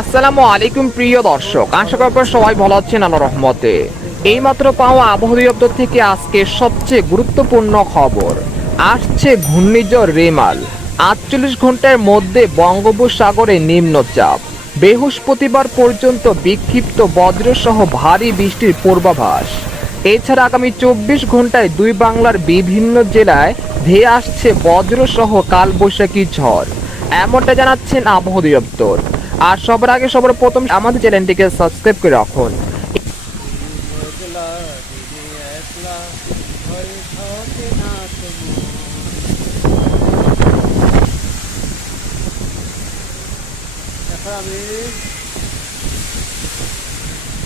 আসসালামু আলাইকুম প্রিয় দর্শক, আশা করি আপনারা সবাই ভালো আছেন আল্লাহর রহমতে। এইমাত্র পাওয়া আবহাওয়া দপ্তর থেকে আজকে সবচেয়ে গুরুত্বপূর্ণ খবর আসছে। ঘূর্ণিঝড় রেমাল 48 ঘন্টার মধ্যে বঙ্গোপসাগরে নিম্নচাপ, বৃহস্পতিবার পর্যন্ত বিক্ষিপ্ত বজ্রসহ ভারী বৃষ্টির পূর্বাভাস। এছাড়া আগামী 24 ঘন্টায় দুই বাংলার বিভিন্ন জেলায় ধেয়ে আসছে বজ্রসহ কালবৈশাখী ঝড়, এমনটা জানাচ্ছেন আবহাওয়া দপ্তর। আর সবার আগে সবার প্রথম আমাদের চ্যানেলটিকে সাবস্ক্রাইব করে রাখুন। এখন আমি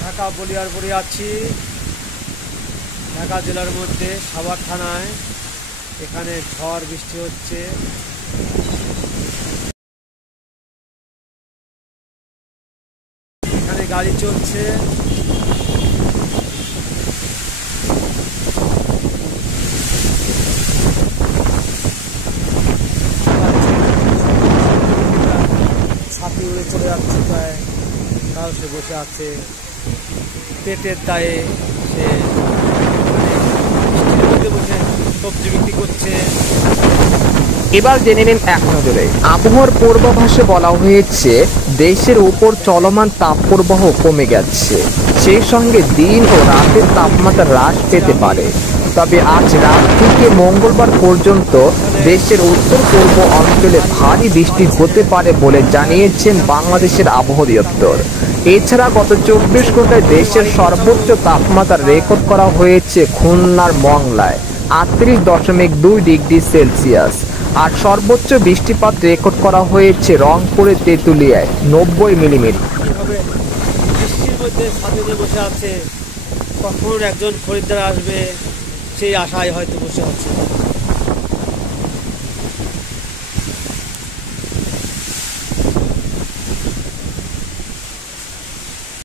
ঢাকা বলিয়ারপুরে আছি, ঢাকা জেলার মধ্যে সাভার থানায়। এখানে ঝড় বৃষ্টি হচ্ছে, এখানে গাড়ি চলছে। ছাতি উড়ে চলে যাচ্ছে, প্রায় তাও সে বসে আছে পেটের দায়ে। সে বৃষ্টির মধ্যে বসে সবজি বিক্রি করছে। এবার জেনে নিন এক নজরে আবহাওয়ার পূর্বাভাসে বলা হয়েছে দেশের উপর চলমান তাপপ্রবাহ কমে গেছে, সেই সঙ্গে দিন ও রাতের তাপমাত্রা হ্রাস পেতে পারে। তবে আজ রাত থেকে মঙ্গলবার পর্যন্ত দেশের উত্তর পূর্ব অঞ্চলে ভারী বৃষ্টি হতে পারে বলে জানিয়েছেন বাংলাদেশের আবহাওয়া দপ্তর। এছাড়া গত 24 ঘন্টায় দেশের সর্বোচ্চ তাপমাত্রা রেকর্ড করা হয়েছে খুলনার মংলায় 38.2 ডিগ্রি সেলসিয়াস, আর সর্বোচ্চ বৃষ্টিপাত রেকর্ড করা হয়েছে রংপুরে তেঁতুলিয়ায় 90 মিলিমিটার। বৃষ্টির মধ্যে ছাদে বসে আছে, কখন একজন খরিদ্দার আসবে সেই আশায় হয়তো বসে আছে।